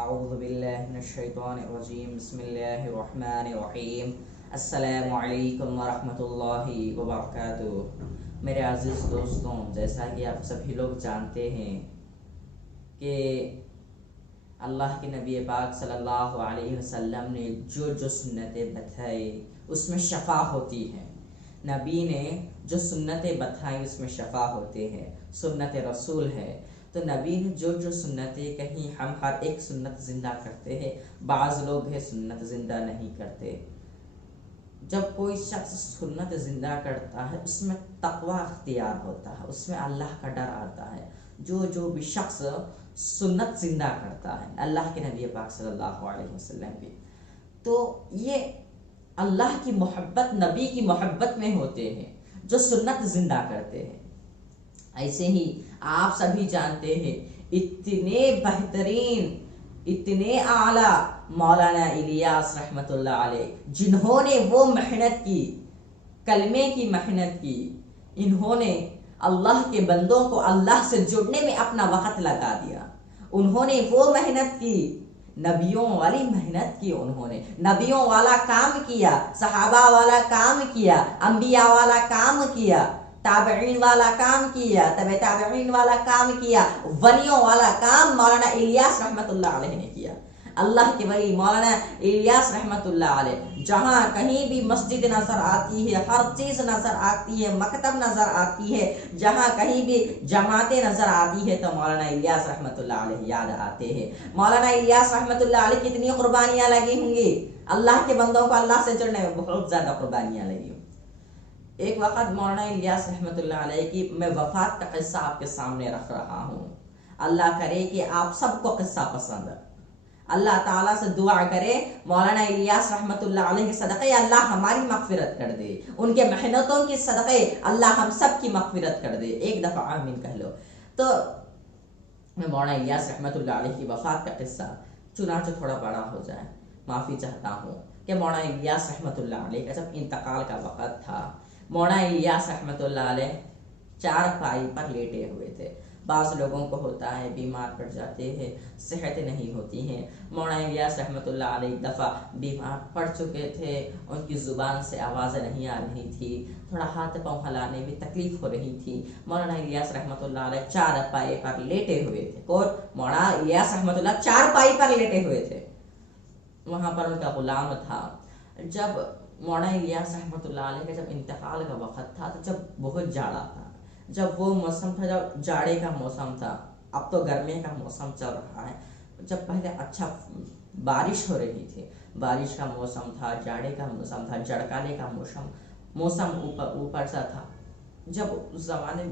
اعوذ باللہ من الشیطان الرجیم بسم اللہ الرحمن الرحیم السلام علیکم ورحمۃ اللہ وبرکاتہ۔ میرے عزیز دوستوں، جیسا کہ آپ سبھی لوگ جانتے ہیں کہ اللہ کے نبی پاک صلی اللہ علیہ وسلم نے جو سنتیں بتائی اس میں شفا ہوتی ہے۔ نبی نے جو سنتیں بتائیں اس میں شفا ہوتے ہیں، سنت رسول ہے۔ تو نبی نے جو سنتیں کہیں ہم ہر ایک سنت زندہ کرتے ہیں، بعض لوگ ہے سنت زندہ نہیں کرتے۔ جب کوئی شخص سنت زندہ کرتا ہے اس میں تقوی اختیار ہوتا ہے، اس میں اللہ کا ڈر آتا ہے۔ جو بھی شخص سنت زندہ کرتا ہے اللہ کے نبی پاک صلی اللہ علیہ وسلم کی، تو یہ اللہ کی محبت، نبی کی محبت میں ہوتے ہیں جو سنت زندہ کرتے ہیں۔ ایسے ہی آپ سبھی جانتے ہیں اتنے بہترین، اتنے اعلیٰ مولانا الیاس رحمۃ اللہ علیہ، جنہوں نے وہ محنت کی، کلمے کی محنت کی، انہوں نے اللہ کے بندوں کو اللہ سے جڑنے میں اپنا وقت لگا دیا۔ انہوں نے وہ محنت کی، نبیوں والی محنت کی، انہوں نے نبیوں والا کام کیا، صحابہ والا کام کیا، انبیاء والا کام کیا، تابعین والا کام کیا، تبع تابعین والا کام کیا، ولیوں والا کام مولانا الیاس رحمۃ اللہ علیہ نے کیا۔ اللہ کے ولی مولانا الیاس رحمۃ اللہ علیہ، جہاں کہیں بھی مسجد نظر آتی ہے، ہر چیز نظر آتی ہے، مکتب نظر آتی ہے، جہاں کہیں بھی جماعتیں نظر آتی ہے تو مولانا الیاس رحمۃ اللہ علیہ یاد آتے ہیں۔ مولانا الیاس رحمۃ اللہ علیہ کتنی قربانیاں لگی ہوں گی، اللہ کے بندوں کو اللہ سے جڑنے میں بہت زیادہ قربانیاں لگی ہوں۔ ایک وقت مولانا الیاس رحمۃ اللہ علیہ کی میں وفات کا قصہ آپ کے سامنے رکھ رہا ہوں۔ اللہ کرے کہ آپ سب کو قصہ پسند، اللہ تعالیٰ سے دعا کرے مولانا الیاس رحمۃ اللہ علیہ کے صدقے اللہ ہماری مغفرت کر دے، ان کے محنتوں کے صدقے اللہ ہم سب کی مغفرت کر دے۔ ایک دفعہ آمین کہہ لو۔ تو میں مولانا الیاس رحمۃ اللہ علیہ کی وفات کا قصہ چنانچہ تھوڑا بڑا ہو جائے، معافی چاہتا ہوں کہ مولانا الیاس رحمۃ اللہ علیہ کا جب انتقال کا وقت تھا، مولانا الیاس رحمۃ اللہ علیہ چارپائی پر لیٹے ہوئے تھے۔ بعض لوگوں کو ہوتا ہے بیمار پڑ جاتے ہیں، صحت نہیں ہوتی ہیں۔ مولانا الیاس رحمۃ اللہ علیہ ایک دفعہ بیمار پڑ چکے تھے، ان کی زبان سے آوازیں نہیں آ رہی تھی، تھوڑا ہاتھ پاؤں ہلانے میں تکلیف ہو رہی تھی۔ مولانا الیاس رحمۃ اللہ علیہ چارپائی پر لیٹے ہوئے تھے، اور مولانا الیاس رحمۃ اللہ چارپائی پر لیٹے ہوئے تھے، وہاں پر ان کا غلام تھا۔ جب مولانا الیاس رحمۃ اللہ علیہ کا جب انتقال کا وقت تھا تو جب بہت جاڑا تھا، جب وہ موسم تھا، جب جاڑے کا موسم تھا، اب تو گرمی کا موسم چل رہا ہے، جب پہلے اچھا بارش ہو رہی تھی، بارش کا موسم تھا، جاڑے کا موسم تھا، جڑکانے کا موسم اوپر سا تھا۔ جب اس زمانے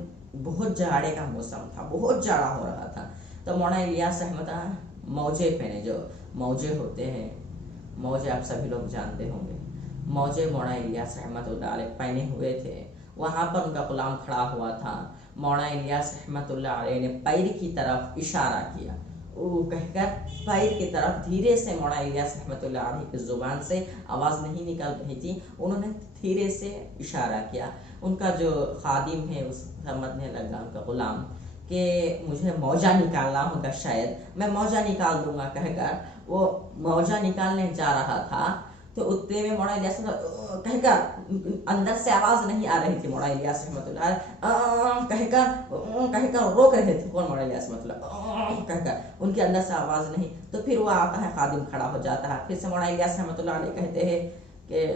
بہت جاڑے کا موسم تھا، بہت جاڑا ہو رہا تھا، تو مولانا الیاس رحمۃ اللہ موجے پہنے، جو موجے ہوتے ہیں، موجے آپ سبھی لوگ جانتے ہوں گے، موجے مولانا الیاس رحمۃ اللہ علیہ پہنے ہوئے تھے۔ وہاں پر ان کا غلام کھڑا ہوا تھا۔ مولانا الیاس رحمۃ اللہ علیہ نے پیر کی طرف اشارہ کیا، وہ کہہ کر پیر کی طرف دھیرے سے، مولانا الیاس رحمۃ اللہ علیہ کی زبان سے آواز نہیں نکل رہی تھی، انہوں نے دھیرے سے اشارہ کیا۔ ان کا جو خادم ہے اس سمجھنے لگا، ان کا غلام، کہ مجھے موجہ نکالنا ہوگا، شاید میں موجہ نکال دوں گا کہہ کر وہ موجہ نکالنے جا رہا تھا، تو اتنے میں مولانا الیاس کہہ کر، اندر سے آواز نہیں آ رہی تھی، مولانا الیاس رحمۃ اللہ کہہ کر روک رہے تھے، کون مولانا الیاس رحمۃ اللہ کہہ کر، ان کے اندر سے آواز نہیں، تو پھر وہ آتا ہے، خادم کھڑا ہو جاتا ہے، پھر سے مولانا الیاس رحمۃ اللہ علیہ کہتے ہیں کہ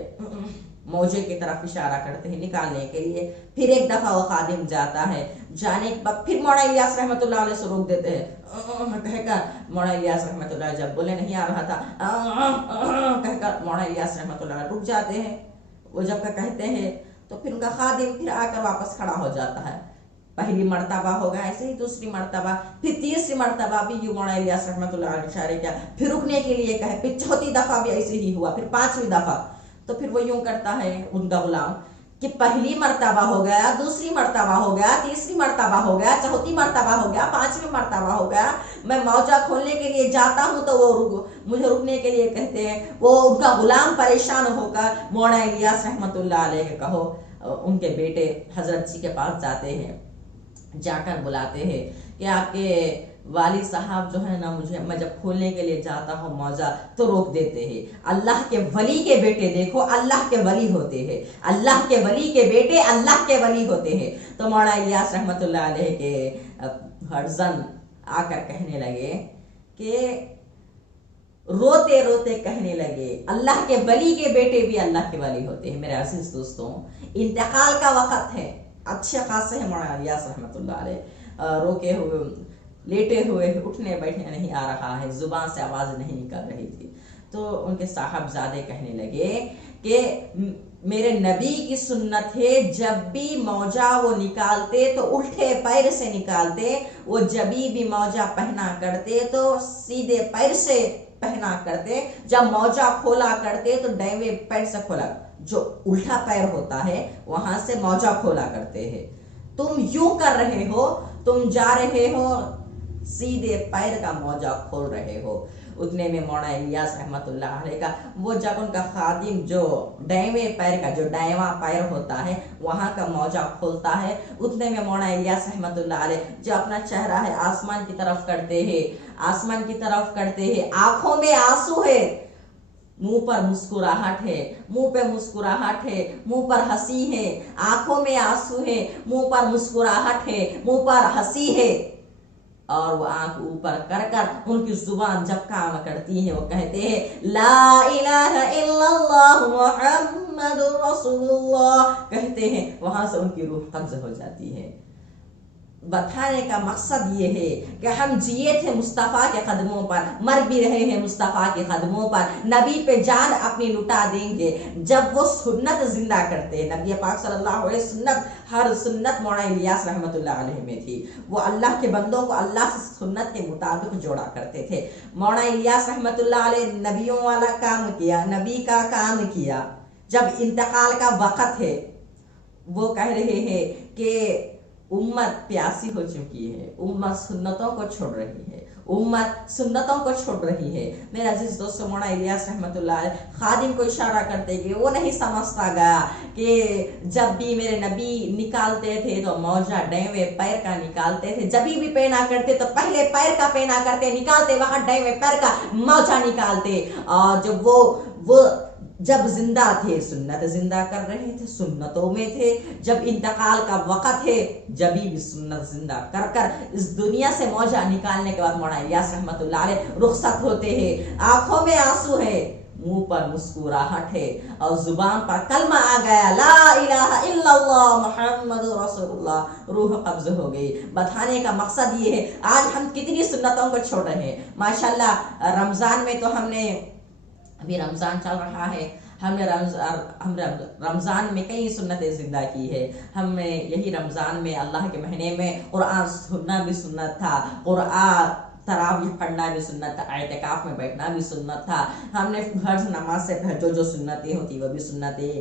موجے کی طرف اشارہ کرتے ہیں نکالنے کے لیے۔ پھر ایک دفعہ وہ خادم جاتا ہے، جانے کے بعد پھر مولانا الیاس رحمۃ اللہ علیہ سے روک دیتے ہیں کہہ کر، مولانا الیاس رحمۃ اللہ جب بولے نہیں آ رہا تھا کہہ کر مولانا الیاس رحمۃ اللہ رک جاتے ہیں۔ وہ جب کہتے ہیں تو پھر ان کا خادم پھر آ کر واپس کھڑا ہو جاتا ہے۔ پہلی مرتبہ ہو گیا، ایسے ہی دوسری مرتبہ، پھر تیسری مرتبہ بھی یوں مولانا الیاس رحمۃ اللہ علیہ اشارے کیا، پھر رکنے کے لیے کہے، پھر چوتھی دفعہ بھی ایسے ہی ہوا، پھر پانچویں دفعہ، تو پھر وہ یوں کرتا ہے ان کا غلام کہ پہلی مرتبہ ہو گیا، دوسری مرتبہ ہو گیا، تیسری مرتبہ ہو گیا، چوتھی مرتبہ ہو گیا، پانچویں مرتبہ ہو گیا، میں موجہ کھولنے کے لیے جاتا ہوں تو وہ مجھے رکنے کے لیے کہتے ہیں۔ وہ ان کا غلام پریشان ہو کر مولانا الیاس رحمۃ اللہ علیہ کے کہو ان کے بیٹے حضرت جی کے پاس جاتے ہیں، جا کر بلاتے ہیں کہ آپ کے والد صاحب جو ہے نا مجھے، میں جب کھولنے کے لیے جاتا ہوں موزہ تو روک دیتے ہیں۔ اللہ کے ولی کے بیٹے دیکھو، اللہ کے ولی ہوتے ہیں، اللہ کے ولی کے بیٹے اللہ کے ولی ہوتے ہیں۔ تو مولانا الیاس رحمۃ اللہ علیہ کے ہرزن آ کر کہنے لگے کہ روتے روتے کہنے لگے اللہ کے ولی کے بیٹے بھی اللہ کے ولی ہوتے ہیں۔ میرے عزیز دوستوں، انتقال کا وقت ہے، اچھے خاصے ہیں مولانا الیاس رحمۃ اللہ علیہ، روکے ہوئے لیٹے ہوئے، اٹھنے بیٹھنے نہیں آ رہا ہے، زبان سے آواز نہیں نکل رہی تھی۔ تو ان کے صاحبزادے کہنے لگے کہ میرے نبی کی سنت ہے، جب بھی موجہ وہ نکالتے تو الٹے پیر سے نکالتے، وہ جبھی بھی موجہ پہنا کرتے تو سیدھے پیر سے پہنا کرتے، جب موجہ کھولا کرتے تو دائیں پیر سے کھولا، جو الٹا پیر ہوتا ہے وہاں سے موجہ کھولا کرتے ہیں۔ تم یوں کر رہے ہو، تم جا رہے ہو سیدھے پیر کا موجہ کھول رہے ہو۔ اتنے میں مولانا الیاس رحمۃ اللہ علیہ کا وہ جب ان کا خادم جو دائیں پیر کا جو دائیں پیر ہوتا ہے وہاں کا موجہ کھولتا ہے، اتنے میں مولانا الیاس رحمۃ اللہ علیہ جو اپنا چہرہ ہے آسمان کی طرف کرتے ہیں، آسمان کی طرف کرتے ہیں، آنکھوں میں آنسو ہے، منہ پر مسکراہٹ ہے، منہ پہ مسکراہٹ ہے، منہ پر ہنسی ہے، آنکھوں میں آنسو ہے، منہ پر مسکراہٹ ہے، منہ پر ہنسی ہے، اور وہ آنکھ اوپر کر کر ان کی زبان جب کام کرتی ہے وہ کہتے ہیں لا الہ الا اللہ محمد رسول اللہ، کہتے ہیں، وہاں سے ان کی روح قبض ہو جاتی ہے۔ بتانے کا مقصد یہ ہے کہ ہم جیے تھے مصطفیٰ کے قدموں پر، مر بھی رہے ہیں مصطفیٰ کے قدموں پر، نبی پہ جان اپنی لٹا دیں گے جب وہ سنت زندہ کرتے ہیں۔ نبی پاک صلی اللہ علیہ وسلم ہر سنت مولانا الیاس رحمۃ اللہ علیہ میں تھی، وہ اللہ کے بندوں کو اللہ سے سنت کے مطابق جوڑا کرتے تھے۔ مولانا الیاس رحمۃ اللہ علیہ نبیوں والا کام کیا، نبی کا کام کیا۔ جب انتقال کا وقت ہے وہ کہہ رہے ہیں کہ امت پیاسی ہو چکی ہے، امت سنتوں کو چھوڑ رہی ہے، امت سنتوں کو چھوڑ رہی ہے۔ میرے عزیز دوستو، مولانا الیاس رحمۃ اللہ علیہ خادم کو اشارہ کرتے کہ وہ نہیں سمجھتا گیا کہ جب بھی میرے نبی نکالتے تھے تو موجہ دائیں پیر کا نکالتے تھے، جب بھی پہنا کرتے تو پہلے پیر کا پہنا کرتے، نکالتے وقت دائیں پیر کا موجہ نکالتے، اور جب وہ جب زندہ تھے سنت زندہ کر رہے تھے، سنتوں میں تھے، جب انتقال کا وقت ہے جب بھی سنت زندہ کر کر اس دنیا سے موجہ نکالنے کے بعد مولانا الیاس رحمۃ اللہ علیہ رخصت ہوتے ہیں۔ آنکھوں میں آنسو ہے، منہ پر مسکراہٹ ہے، اور زبان پر کلمہ آ گیا لا الہ الا اللہ محمد رسول اللہ، روح قبض ہو گئی۔ بتانے کا مقصد یہ ہے آج ہم کتنی سنتوں کو چھوڑ رہے ہیں۔ ماشاءاللہ رمضان میں تو ہم نے، ابھی رمضان چل رہا ہے، ہم نے رمضان میں کئی سنتیں زندہ کی ہے۔ ہم نے یہی رمضان میں اللہ کے مہینے میں قرآن سننا بھی سنت تھا، قرآن تراویح پڑھنا بھی سنت تھا، اعتکاف میں بیٹھنا بھی سنت تھا۔ ہم نے ہر نماز سے جو سنتیں ہوتی وہ بھی سنتیں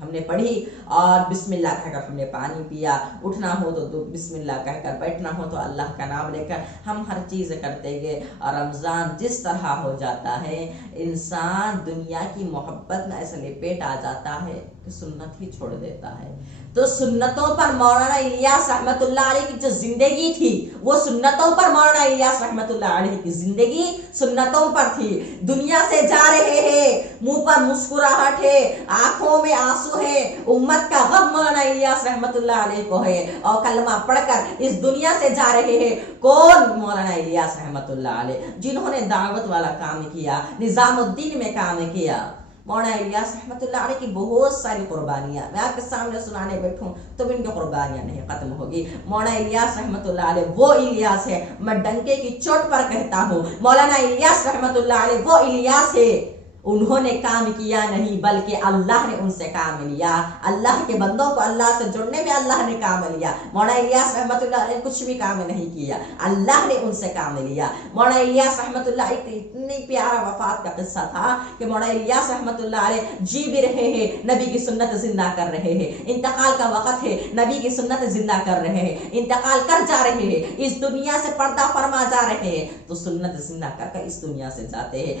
ہم نے پڑھی، اور بسم اللہ کہہ کر ہم نے پانی پیا، اٹھنا ہو تو بسم اللہ کہہ کر، بیٹھنا ہو تو اللہ کا نام لے کر ہم ہر چیز کرتے گئے۔ اور رمضان جس طرح ہو جاتا ہے انسان دنیا کی محبت میں ایسا لپیٹ آ جاتا ہے کہ سنت ہی چھوڑ دیتا ہے۔ تو سنتوں پر مولانا الیاس رحمۃ اللہ علیہ کی جو زندگی تھی وہ سنتوں پر مولانا الیاس رحمۃ اللہ علیہ کی زندگی سنتوں پر تھی۔ دنیا سے جا رہے ہیں، منہ پر مسکراہٹ ہے، آنکھوں میں آنسو ہے، امت کا غم مولانا الیاس رحمۃ اللہ علیہ کو ہے، اور کلمہ پڑھ کر اس دنیا سے جا رہے ہیں۔ کون؟ مولانا الیاس رحمۃ اللہ علیہ، جنہوں نے دعوت والا کام کیا، نظام الدین میں کام کیا۔ مولانا الیاس رحمۃ اللہ علیہ کی بہت ساری قربانیاں میں آپ کے سامنے سنانے بیٹھوں تو بھی ان کی قربانیاں نہیں ختم ہوگی۔ مولانا الیاس رحمۃ اللہ علیہ وہ الیاس ہے، میں ڈنکے کی چوٹ پر کہتا ہوں، مولانا الیاس رحمۃ اللہ علیہ وہ الیاس ہے، انہوں نے کام کیا نہیں بلکہ اللہ نے ان سے کام لیا۔ اللہ کے بندوں کو اللہ سے جڑنے میں اللہ نے کام لیا۔ مولانا الیاس رحمۃ اللہ علیہ کچھ بھی کام نہیں کیا، اللہ نے ان سے کام لیا۔ مولانا الیاس رحمۃ اللہ علیہ اتنی پیارا وفات کا قصہ تھا کہ مولانا الیاس رحمۃ اللہ علیہ جی بھی رہے ہیں، نبی کی سنت زندہ کر رہے ہیں، انتقال کا وقت ہے، نبی کی سنت زندہ کر رہے ہیں، انتقال کر جا رہے ہیں، اس دنیا سے پردہ فرما جا رہے ہیں، تو سنت زندہ کر کر اس دنیا سے جاتے ہیں۔